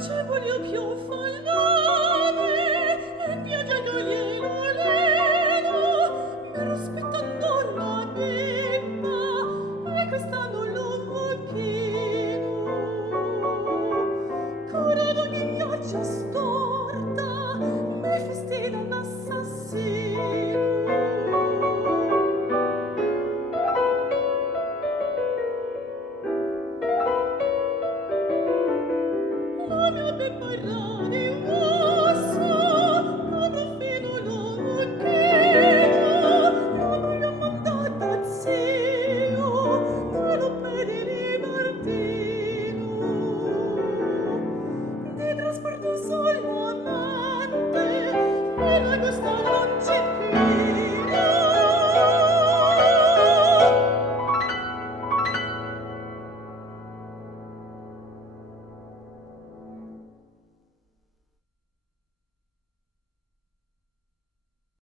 ce voglio più fallare e piange il galieno aleno mi aspettando la bimba e quest'anno l'uomo pieno cura d'ogni minaccia storta me festina l'assassino la mia bimba era di uomo